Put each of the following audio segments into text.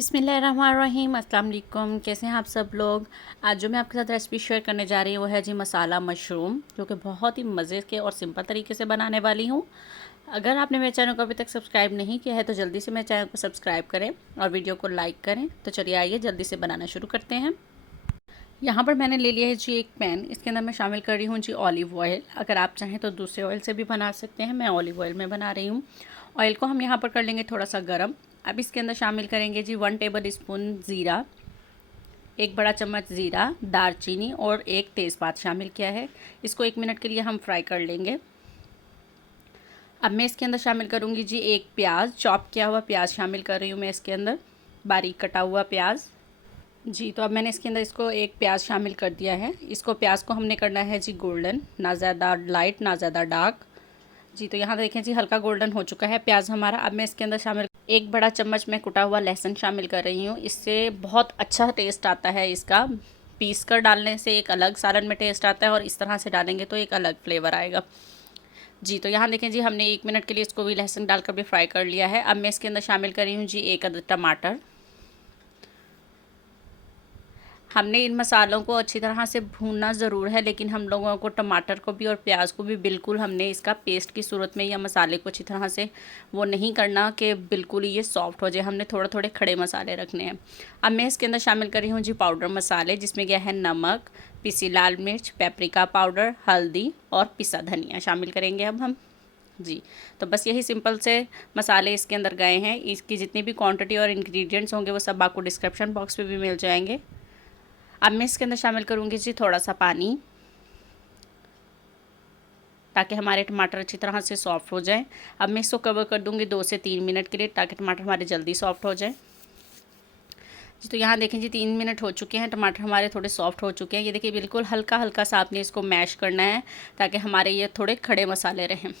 बिस्मिल्लाहिर्रहमानिर्रहीम। अस्सलाम वालेकुम। कैसे हैं आप सब लोग। आज जो मैं आपके साथ रेसिपी शेयर करने जा रही हूँ वो है जी मसाला मशरूम, जो कि बहुत ही मज़े के और सिंपल तरीके से बनाने वाली हूँ। अगर आपने मेरे चैनल को अभी तक सब्सक्राइब नहीं किया है तो जल्दी से मेरे चैनल को सब्सक्राइब करें और वीडियो को लाइक करें। तो चलिए आइए जल्दी से बनाना शुरू करते हैं। यहाँ पर मैंने ले लिया है जी एक पैन। इसके अंदर मैं शामिल कर रही हूँ जी ऑलिव ऑयल। अगर आप चाहें तो दूसरे ऑयल से भी बना सकते हैं, मैं ऑलिव ऑयल में बना रही हूँ। ऑयल को हम यहाँ पर कर लेंगे थोड़ा सा गर्म। अब इसके अंदर शामिल करेंगे जी 1 टेबल स्पून ज़ीरा, 1 बड़ा चम्मच ज़ीरा, दालचीनी और 1 तेज़पात शामिल किया है। इसको 1 मिनट के लिए हम फ्राई कर लेंगे। अब मैं इसके अंदर शामिल करूँगी जी 1 प्याज, चॉप किया हुआ प्याज शामिल कर रही हूँ मैं इसके अंदर, बारीक कटा हुआ प्याज जी। तो अब मैंने इसके अंदर इसको 1 प्याज शामिल कर दिया है। इसको प्याज को हमने करना है जी गोल्डन, ना ज़्यादा लाइट ना ज़्यादा डार्क जी। तो यहाँ देखें जी हल्का गोल्डन हो चुका है प्याज हमारा। अब मैं इसके अंदर शामिल 1 बड़ा चम्मच में कुटा हुआ लहसुन शामिल कर रही हूँ। इससे बहुत अच्छा टेस्ट आता है इसका। पीस कर डालने से एक अलग सालन में टेस्ट आता है और इस तरह से डालेंगे तो एक अलग फ्लेवर आएगा जी। तो यहाँ देखें जी हमने 1 मिनट के लिए इसको भी लहसुन डालकर भी फ्राई कर लिया है। अब मैं इसके अंदर शामिल कर रही हूँ जी 1 अदद टमाटर। हमने इन मसालों को अच्छी तरह से भूनना ज़रूर है, लेकिन हम लोगों को टमाटर को भी और प्याज को भी बिल्कुल हमने इसका पेस्ट की सूरत में या मसाले को अच्छी तरह से वो नहीं करना कि बिल्कुल ये सॉफ्ट हो जाए। हमने थोड़े थोड़े खड़े मसाले रखने हैं। अब मैं इसके अंदर शामिल कर रही हूँ जी पाउडर मसाले, जिसमें गया है नमक, पिसी लाल मिर्च, पेपरिका पाउडर, हल्दी और पिसा धनिया शामिल करेंगे अब हम जी। तो बस यही सिंपल से मसाले इसके अंदर गए हैं। इसकी जितनी भी क्वांटिटी और इंग्रेडिएंट्स होंगे वो सब आपको डिस्क्रिप्शन बॉक्स पे भी मिल जाएंगे। अब मैं इसके अंदर शामिल करूँगी जी थोड़ा सा पानी, ताकि हमारे टमाटर अच्छी तरह से सॉफ़्ट हो जाएं। अब मैं इसको कवर कर दूँगी 2 से 3 मिनट के लिए, ताकि टमाटर हमारे जल्दी सॉफ़्ट हो जाएं जी। तो यहाँ देखें जी 3 मिनट हो चुके हैं, टमाटर हमारे थोड़े सॉफ़्ट हो चुके हैं। ये देखिए बिल्कुल हल्का हल्का सा आपने इसको मैश करना है, ताकि हमारे ये थोड़े खड़े मसाले रहें।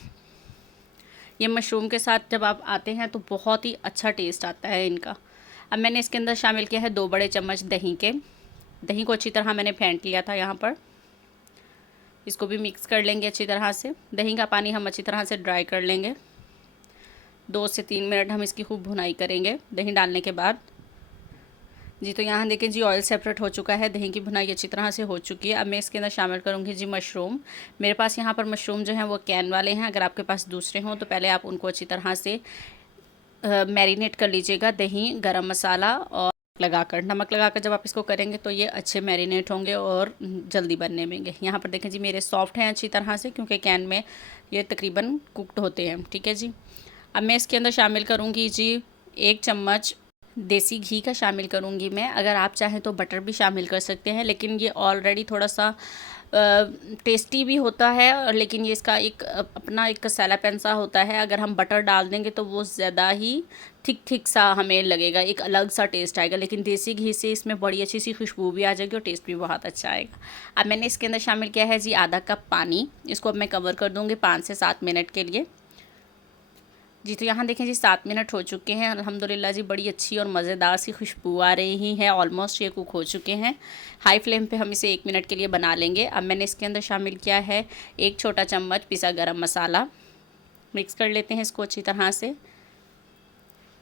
ये मशरूम के साथ जब आप आते हैं तो बहुत ही अच्छा टेस्ट आता है इनका। अब मैंने इसके अंदर शामिल किया है 2 बड़े चम्मच दही के। दही को अच्छी तरह मैंने फेंट लिया था यहाँ पर। इसको भी मिक्स कर लेंगे अच्छी तरह से। दही का पानी हम अच्छी तरह से ड्राई कर लेंगे। 2 से 3 मिनट हम इसकी खूब भुनाई करेंगे दही डालने के बाद जी। तो यहाँ देखें जी ऑयल सेपरेट हो चुका है, दही की भुनाई अच्छी तरह से हो चुकी है। अब मैं इसके अंदर शामिल करूँगी जी मशरूम। मेरे पास यहाँ पर मशरूम जो हैं वो कैन वाले हैं। अगर आपके पास दूसरे हों तो पहले आप उनको अच्छी तरह से मैरिनेट कर लीजिएगा। दही, गरम मसाला और लगाकर, नमक लगाकर जब आप इसको करेंगे तो ये अच्छे मैरिनेट होंगे और जल्दी बनने में। यहाँ पर देखें जी मेरे सॉफ्ट हैं अच्छी तरह से, क्योंकि कैन में ये तकरीबन कुक्ड होते हैं। ठीक है जी। अब मैं इसके अंदर शामिल करूँगी जी 1 चम्मच देसी घी का शामिल करूँगी मैं। अगर आप चाहें तो बटर भी शामिल कर सकते हैं, लेकिन ये ऑलरेडी थोड़ा सा टेस्टी भी होता है, और लेकिन ये इसका एक अपना एक सैलापन सा होता है। अगर हम बटर डाल देंगे तो वो ज़्यादा ही थिक थिक सा हमें लगेगा, एक अलग सा टेस्ट आएगा। लेकिन देसी घी से इसमें बड़ी अच्छी सी खुशबू भी आ जाएगी और टेस्ट भी बहुत अच्छा आएगा। अब मैंने इसके अंदर शामिल किया है जी आधा कप पानी। इसको अब मैं कवर कर दूँगी 5 से 7 मिनट के लिए जी। तो यहाँ देखें जी 7 मिनट हो चुके हैं। अल्हम्दुलिल्लाह जी बड़ी अच्छी और मज़ेदार सी खुशबू आ रही है। ऑलमोस्ट ये कुक हो चुके हैं। हाई फ्लेम पे हम इसे 1 मिनट के लिए बना लेंगे। अब मैंने इसके अंदर शामिल किया है 1 छोटा चम्मच पिसा गरम मसाला। मिक्स कर लेते हैं इसको अच्छी तरह से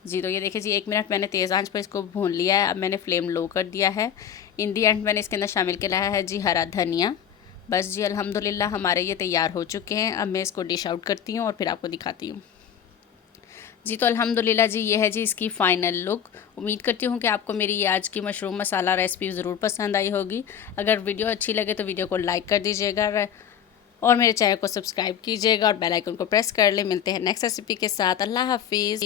जी। तो ये देखिए जी 1 मिनट मैंने तेज़ आंच पर इसको भून लिया है। अब मैंने फ्लेम लो कर दिया है। इन दी एंड मैंने इसके अंदर शामिल किया है जी हरा धनिया। बस जी अल्हम्दुलिल्लाह हमारे ये तैयार हो चुके हैं। अब मैं इसको डिश आउट करती हूँ और फिर आपको दिखाती हूँ जी। तो अल्हम्दुलिल्लाह जी ये है जी इसकी फ़ाइनल लुक। उम्मीद करती हूँ कि आपको मेरी ये आज की मशरूम मसाला रेसिपी ज़रूर पसंद आई होगी। अगर वीडियो अच्छी लगे तो वीडियो को लाइक कर दीजिएगा और मेरे चैनल को सब्सक्राइब कीजिएगा और बेल आइकन को प्रेस कर ले। मिलते हैं नेक्स्ट रेसिपी के साथ। अल्लाह हाफिज़।